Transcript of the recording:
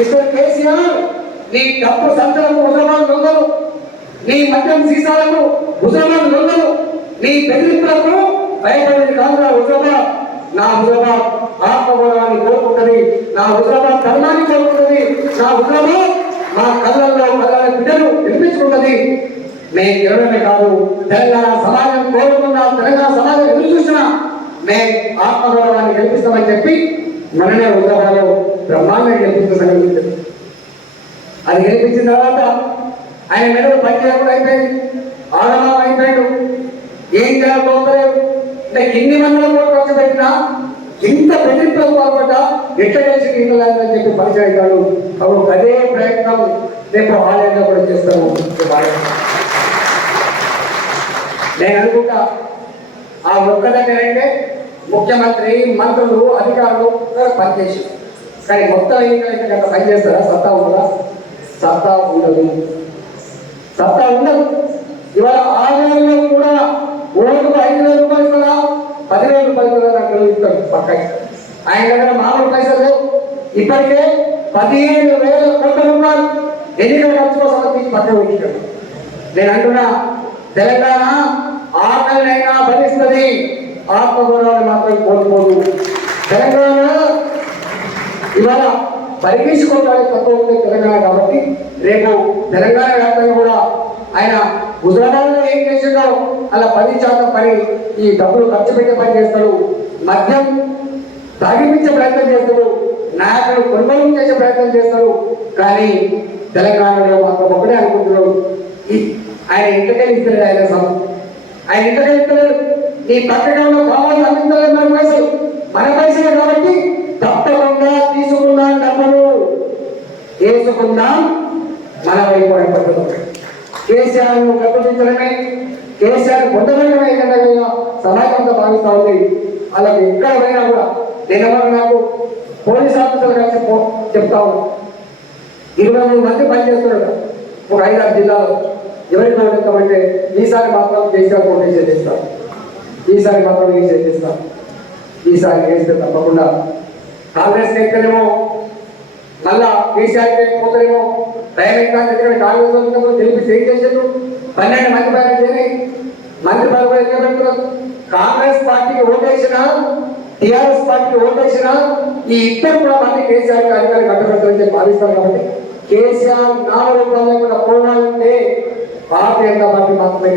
Mister KCR నీ డబ్బు సంతలకు హుజరాబాద్ దొంగలు నీ మద్యం సీసాలకు హుజరాబాద్ దొంగలు నీ బెదిరింపులకు భయపడేది కాదురా హుజరాబాద్ నా హుజరాబాద్ ఆత్మగౌరవాన్ని కోరుకుంటుంది నా హుజరాబాద్ ధర్మాన్ని కోరుకుంటుంది నా హుజరాబాద్ మా కళ్ళల్లో కళ్ళని బిడ్డలు వినిపించుకుంటుంది. మేము ఎవరమే కాదు తెలంగాణ సమాజం కోరుకున్నా తెలంగాణ సమాజం ఎదురు చూసినా మేము ఆత్మగౌరవాన్ని కల్పిస్తామని చెప్పి మననే హుజరాబాద్లో బ్రహ్మాండంగా గెలిపించిన సంగతి అది గెలిపించిన తర్వాత ఆయన మెడలు పనిచేయకుండా అయిపోయింది. ఆడమా అయిపోయాడు. ఏం చేయాలనుకోలేదు అంటే ఎన్ని మందిలో కోట్లు ఖర్చు పెట్టినా ఇంత బెదిరింపులకు పాల్పడ్డా ఎట్లా కలిసి ఇంకలేదని చెప్పి పరిచయం అప్పుడు అదే ప్రయత్నం రేపు ఆలయంగా కూడా చేస్తాము. నేను అనుకుంటా ఆ ఒక్క దగ్గర అంటే ముఖ్యమంత్రి మంత్రులు అధికారులు పనిచేసారు పనిచేసి కానీ మొత్తం ఏంటంటే అక్కడ పని పనిచేస్తారా సత్తా ఉందా సత్తా ఉండదు. సత్తా ఉండదు. ఇవాళ ఆన్లైన్లో కూడా ఓటుకు ఐదు వేల రూపాయలు ఇస్తారా? పదివేల రూపాయలు కూడా నాకు ఇస్తాడు పక్కకి. ఆయన దగ్గర మామూలు పైసలు లేవు. ఇప్పటికే పదిహేను వేల కోట్ల రూపాయలు ఎన్నికల ఖర్చు కోసం తీసి పక్కన పెట్టాడు నేను అంటున్నా తెలంగాణ ఆకలినైనా భరిస్తుంది. ఆత్మగౌరవాన్ని మాత్రం కోల్పోదు. తెలంగాణ ఇవాళ పరిగెట్టుకోవడానికి తక్కువ ఉంది తెలంగాణ కాబట్టి రేపు తెలంగాణ వ్యాప్తంగా కూడా ఆయన హుజరాబాద్లో ఏం చేసిండో అలా పది శాతం పని ఈ డబ్బులు ఖర్చు పెట్టే పని చేస్తాడు. మద్యం తాగిపించే ప్రయత్నం చేస్తాడు. నాయకులు కొనుగోలు చేసే ప్రయత్నం చేస్తాడు. కానీ తెలంగాణలో మాత్రం ఒకటే అనుకుంటున్నాడు ఆయన ఇంటికెళ్ళి ఇస్తాడు ఆయన సభ ఆయన ఇంటికెళ్ళి ఇస్తాడు నీ పక్కగా ఉన్న భావాలు అందించలేదు మన పైసలు మన పైసలే కాబట్టి తప్ప తీసుకున్న డబ్బులు చేసుకుందాం మన వైపు అయిపోతుంది కేసీఆర్ ప్రకటించడమే కేసీఆర్ పొందడమే ఏదైనా సమాజంతో భావిస్తా ఉంది. అలాగే ఎక్కడ పోయినా కూడా నిలబడి నాకు పోలీస్ ఆఫీసర్ కలిసి చెప్తా ఉన్నాం. ఇరవై మూడు మంది పనిచేస్తున్నాడు ఒక ఐదారు జిల్లాలో. ఎవరికి ఓడెత్తామంటే ఈసారి మాత్రం కేసీఆర్ పోటీ చేసేస్తాం ఈసారి మాత్రం ఈ చేస్తాం. ఈసారి చేస్తే తప్పకుండా కాంగ్రెస్ నేతలేమో మళ్ళా కేసీఆర్ పోతారేమో ప్రైవేట్ కాంగ్రెస్ ఇక్కడ కాంగ్రెస్ వచ్చినప్పుడు తెలిపి ఏం చేశారు? పన్నెండు మంది పైన చేరి మంత్రి పదవి కాంగ్రెస్ పార్టీకి ఓటేసిన టిఆర్ఎస్ పార్టీకి ఓటేసిన ఈ ఇద్దరు కూడా మళ్ళీ కేసీఆర్ అధికారులు కట్టబెడతారని భావిస్తారు కాబట్టి కేసీఆర్ నాలుగు రూపాయలు కూడా పోవాలంటే భారతీయ జనతా పార్టీ మాత్రమే